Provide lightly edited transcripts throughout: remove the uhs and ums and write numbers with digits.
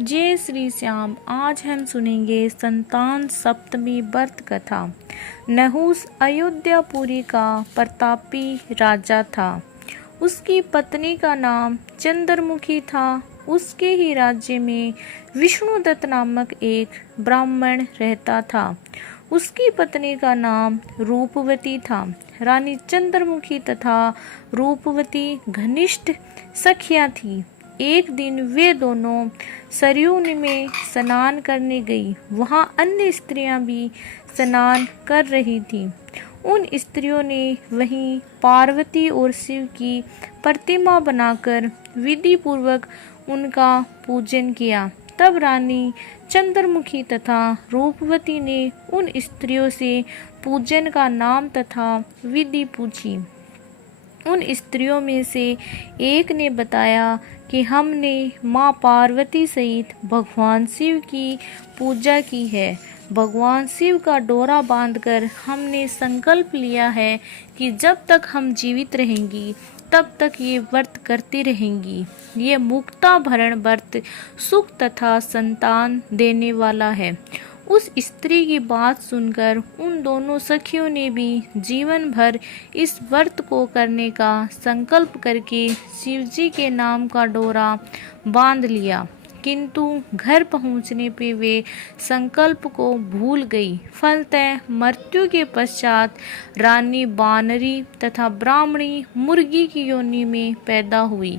जय श्री श्याम। आज हम सुनेंगे संतान सप्तमी व्रत कथा। नहुस अयोध्यापुरी का प्रतापी राजा था। उसकी पत्नी का नाम चंद्रमुखी था। उसके ही राज्य में विष्णुदत्त नामक एक ब्राह्मण रहता था। उसकी पत्नी का नाम रूपवती था। रानी चंद्रमुखी तथा रूपवती घनिष्ठ सखियां थी। एक दिन वे दोनों सरयू में स्नान करने गई। वहां अन्य स्त्रियां भी स्नान कर रही थीं। उन स्त्रियों ने वहीं पार्वती और शिव की प्रतिमा बनाकर विधि पूर्वक उनका पूजन किया। तब रानी चंद्रमुखी तथा रूपवती ने उन स्त्रियों से पूजन का नाम तथा विधि पूछी। उन स्त्रियों में से एक ने बताया कि हमने माँ पार्वती सहित भगवान शिव की पूजा की है। भगवान शिव का डोरा बांधकर हमने संकल्प लिया है कि जब तक हम जीवित रहेंगी तब तक ये व्रत करती रहेंगी। ये मुक्ता भरण व्रत सुख तथा संतान देने वाला है। उस स्त्री की बात सुनकर उन दोनों सखियों ने भी जीवन भर इस व्रत को करने का संकल्प करके शिवजी के नाम का डोरा बांध लिया। किंतु घर पहुंचने पे वे संकल्प को भूल गई। फलतः मृत्यु के पश्चात रानी बानरी तथा ब्राह्मणी मुर्गी की योनि में पैदा हुई।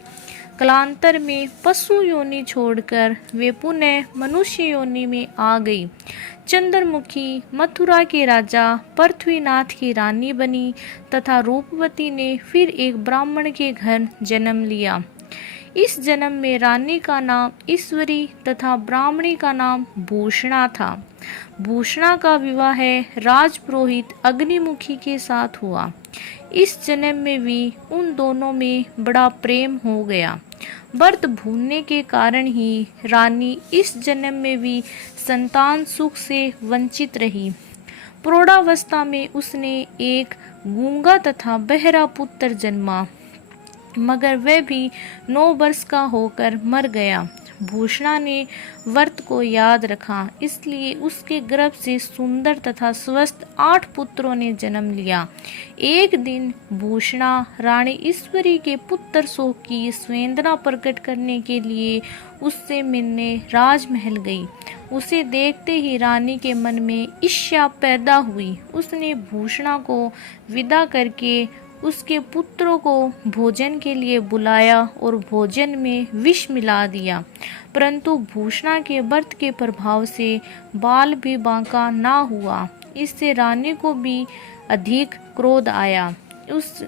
कालांतर में पशु योनि छोड़कर वे पुनः मनुष्य योनि में आ गई। चंद्रमुखी मथुरा के राजा पृथ्वीनाथ की रानी बनी तथा रूपवती ने फिर एक ब्राह्मण के घर जन्म लिया। इस जन्म में रानी का नाम ईश्वरी तथा ब्राह्मणी का नाम भूषणा था। भूषणा का विवाह राजपुरोहित अग्निमुखी के साथ हुआ। इस जन्म में भी उन दोनों में बड़ा प्रेम हो गया। व्रत भूलने के कारण ही रानी इस जन्म में भी संतान सुख से वंचित रही। प्रौढ़ावस्था में उसने एक गूंगा तथा बहरा पुत्र जन्मा, मगर वह भी 9 वर्ष का होकर मर गया। भूषणा ने व्रत को याद रखा, इसलिए उसके गर्भ से सुंदर तथा स्वस्थ 8 पुत्रों ने जन्म लिया। एक दिन भूषणा रानी ईश्वरी के पुत्र शोक की संवेदना प्रकट करने के लिए उससे मिलने राजमहल गई। उसे देखते ही रानी के मन में ईर्ष्या पैदा हुई। उसने भूषणा को विदा करके उसके पुत्रों को भोजन के लिए बुलाया और भोजन में विष मिला दिया। परंतु भूषणा के व्रत के प्रभाव से बाल भी बांका ना हुआ। इससे रानी को भी अधिक क्रोध आया।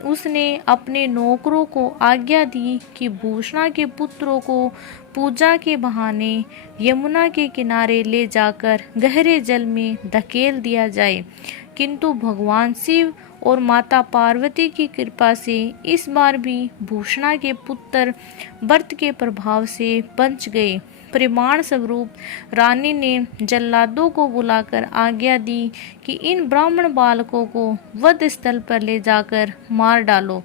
उसने अपने नौकरों को आज्ञा दी कि भूषणा के पुत्रों को पूजा के बहाने यमुना के किनारे ले जाकर गहरे जल में धकेल दिया जाए। किंतु भगवान शिव और माता पार्वती की कृपा से इस बार भी भूषणा के पुत्र व्रत के प्रभाव से बच गए। प्रमाण स्वरूप रानी ने जल्लादों को बुलाकर आज्ञा दी कि इन ब्राह्मण बालकों को वध स्थल पर ले जाकर मार डालो।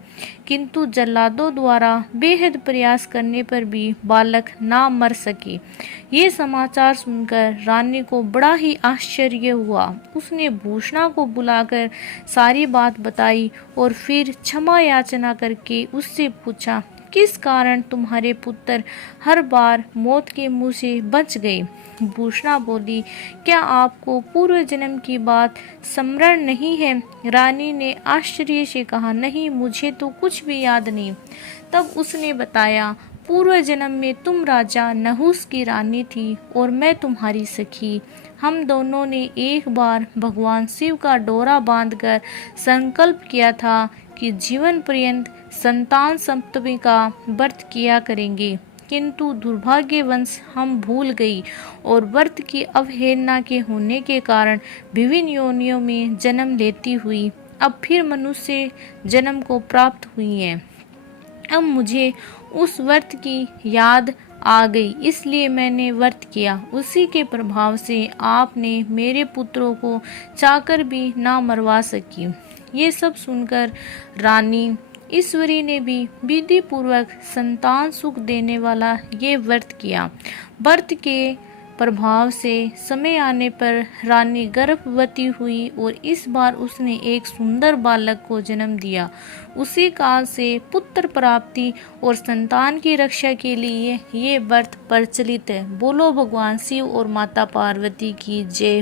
किंतु जल्लादों द्वारा बेहद प्रयास करने पर भी बालक ना मर सके। ये समाचार सुनकर रानी को बड़ा ही आश्चर्य हुआ। उसने भूषणा को बुलाकर सारी बात बताई और फिर क्षमा याचना करके उससे पूछा, किस कारण तुम्हारे पुत्र हर बार मौत के मुंह से बच गए? भूषणा बोली, क्या आपको पूर्व जन्म की बात स्मरण नहीं है? रानी ने आश्चर्य से कहा, नहीं, मुझे तो कुछ भी याद नहीं। तब उसने बताया, पूर्व जन्म में तुम राजा नहुस की रानी थी और मैं तुम्हारी सखी। हम दोनों ने एक बार भगवान शिव का डोरा बांधकर संकल्प किया था कि जीवन पर्यंत संतान सप्तमी का व्रत किया करेंगे। किंतु दुर्भाग्यवश हम भूल गई और व्रत की अवहेलना के होने के कारण विभिन्न योनियों में जन्म लेती हुई अब फिर मनुष्य जन्म को प्राप्त हुई है। अब मुझे उस व्रत की याद आ गई, इसलिए मैंने व्रत किया। उसी के प्रभाव से आपने मेरे पुत्रों को चाहकर भी ना मरवा सकी। ये सब सुनकर रानी ईश्वरी ने भी विधि पूर्वक संतान सुख देने वाला ये व्रत किया। व्रत के प्रभाव से समय आने पर रानी गर्भवती हुई और इस बार उसने एक सुंदर बालक को जन्म दिया। उसी काल से पुत्र प्राप्ति और संतान की रक्षा के लिए ये व्रत प्रचलित है। बोलो भगवान शिव और माता पार्वती की जय।